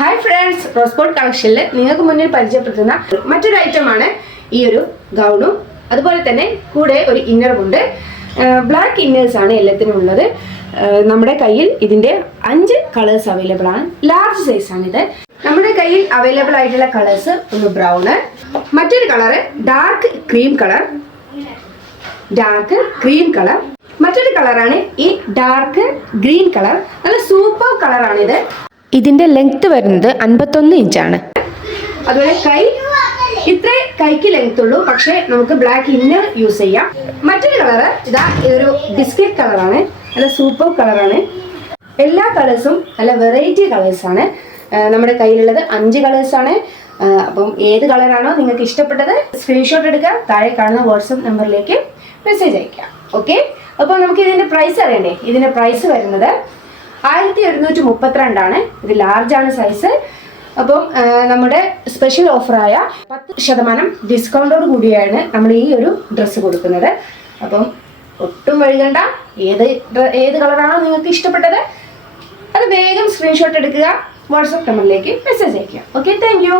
Hi friends, Roscoe collection നിങ്ങൾക്ക് മുന്നിൽ പരിചയപ്പെടുത്തുന്ന മറ്റൊരു ഐറ്റം ആണ് ഈ ഒരു ഗൗണും അതുപോലെ തന്നെ കൂടെ ഒരു ഇന്നറും ഉണ്ട്. ബ്ലാക്ക് ഇന്നേഴ്സ് ആണ് എല്ലാത്തിനും ഉള്ളത്. നമ്മുടെ കയ്യിൽ ഇതിന്റെ 5 കളേഴ്സ് അവൈലബിൾ ആണ്. ലാർജ് സൈസ് ആണ് ഇത്. നമ്മുടെ കയ്യിൽ അവൈലബിൾ ആയിട്ടുള്ള കളേഴ്സ് ഒന്ന് ബ്രൗൺ, മറ്റൊരു കളർ ഡാർക്ക് ക്രീം കളർ, മറ്റൊരു കളറാണ് ഈ ഡാർക്ക് ഗ്രീൻ കളർ. നല്ല സൂപ്പർ കളറാണ് ഇത്. ഇതിന്റെ ലെങ്ത് വരുന്നത് 51 ഇഞ്ചാണ്. അതുപോലെ കൈ ഇത്രേ കൈക്ക് ലെങ്ത് ഉള്ളൂ, പക്ഷേ നമുക്ക് ബ്ലാക്ക് ഇന്നർ യൂസ് ചെയ്യാം. മറ്റൊരു കളറ് ഇതാ ഇതൊരു ബിസ്ക്കറ്റ് കളറാണ്. നല്ല സൂപ്പർ കളറാണ്. എല്ലാ കളേഴ്സും നല്ല വെറൈറ്റി കളേഴ്സാണ്. നമ്മുടെ കയ്യിലുള്ളത് 5 കളേഴ്സാണ്. അപ്പം ഏത് കളറാണോ നിങ്ങൾക്ക് ഇഷ്ടപ്പെട്ടത് സ്ക്രീൻഷോട്ട് എടുക്കുക, താഴെ കാണുന്ന വാട്സപ്പ് നമ്പറിലേക്ക് മെസ്സേജ് അയക്കാം. ഓക്കെ, അപ്പോൾ നമുക്ക് ഇതിന്റെ പ്രൈസ് അറിയണ്ടേ? ഇതിന്റെ പ്രൈസ് വരുന്നത് 1132 ആണ്. ഇത് ലാർജ് ആണ് സൈസ്. അപ്പം നമ്മുടെ സ്പെഷ്യൽ ഓഫറായ 10% ഡിസ്കൗണ്ടോട് കൂടിയാണ് നമ്മൾ ഈ ഒരു ഡ്രസ്സ് കൊടുക്കുന്നത്. അപ്പം ഒട്ടും വൈകണ്ട, ഏത് കളറാണോ നിങ്ങൾക്ക് ഇഷ്ടപ്പെട്ടത് അത് വേഗം സ്ക്രീൻഷോട്ട് എടുക്കുക, വാട്സപ്പ് നമ്പറിലേക്ക് മെസ്സേജ് അയക്കുക. Okay, thank you.